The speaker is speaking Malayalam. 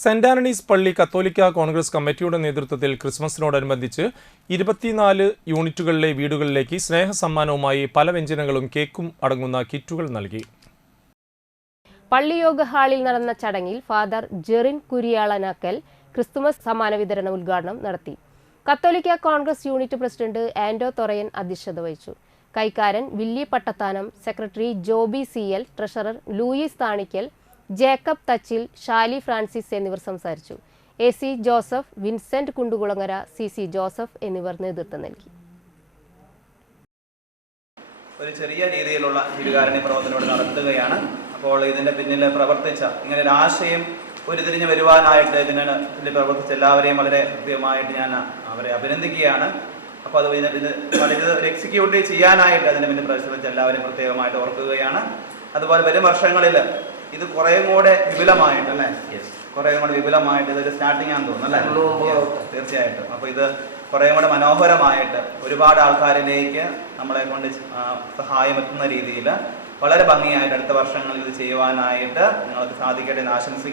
സെന്റ് ആന്റണീസ് പള്ളി കത്തോലിക്ക കോൺഗ്രസ് കമ്മിറ്റിയുടെ നേതൃത്വത്തിൽ ക്രിസ്മസിനോടനുബന്ധിച്ച് ഇരുപത്തിനാല് യൂണിറ്റുകളിലെ വീടുകളിലേക്ക് സ്നേഹസമ്മാനവുമായി പല വ്യഞ്ജനങ്ങളും കേക്കും അടങ്ങുന്ന കിറ്റുകൾ നൽകി. പള്ളിയോഗ ഹാളിൽ നടന്ന ചടങ്ങിൽ ഫാദർ ജെറിൻ കുരിയാളനാക്കൽ ക്രിസ്തുമസ് സമ്മാന വിതരണ ഉദ്ഘാടനം നടത്തി. കത്തോലിക്ക Congress unit president Ando Thorayan അധ്യക്ഷത വഹിച്ചു. കൈക്കാരൻ Willy Pattathanam secretary Joby C L treasurer Louis Thanikkal Jacob Thachil Shali Francis എന്നിവർ സംസാരിച്ചു. A C Joseph Vincent Kundukulangara C C Joseph എന്നിവർ നേതൃത്വം നൽകി. ഒരു ചെറിയ രീതിയിലുള്ള ജീവകാരുണ്യ പ്രവർത്തനം നടത്തുകയാണ്. അപ്പോൾ ഇതിന്റെ പിന്നിൽ പ്രവർത്തിച്ച ഇങ്ങനെ ഒരു ആശയം ഉരുതിരിഞ്ഞ് വരുവാനായിട്ട് ഇതിനെ പ്രവർത്തിച്ച എല്ലാവരെയും വളരെ കൃത്യമായിട്ട് ഞാൻ അവരെ അഭിനന്ദിക്കുകയാണ്. അപ്പോൾ അത് ഇത് ഇത് വളരെ ഒരു എക്സിക്യൂട്ടീവ് ചെയ്യാനായിട്ട് അതിന് പിന്നെ പരിശ്രമിച്ച എല്ലാവരെയും പ്രത്യേകമായിട്ട് ഓർക്കുകയാണ്. അതുപോലെ വരും വർഷങ്ങളിൽ ഇത് കുറേ കൂടെ വിപുലമായിട്ട് അല്ലേ? കുറേ കൂടെ വിപുലമായിട്ട് ഇതൊരു സ്റ്റാർട്ടിംഗ് ആണെന്ന് തോന്നുന്നു അല്ലേ? തീർച്ചയായിട്ടും. അപ്പോൾ ഇത് കുറേ കൂടെ മനോഹരമായിട്ട് ഒരുപാട് ആൾക്കാരിലേക്ക് നമ്മളെ കൊണ്ട് സഹായമെത്തുന്ന സഹായം എത്തുന്ന രീതിയിൽ വളരെ ഭംഗിയായിട്ട് അടുത്ത വർഷങ്ങളിൽ ഇത് ചെയ്യുവാനായിട്ട് നിങ്ങൾക്ക് സാധിക്കട്ടെ എന്ന് ആശംസിക്കുന്നു.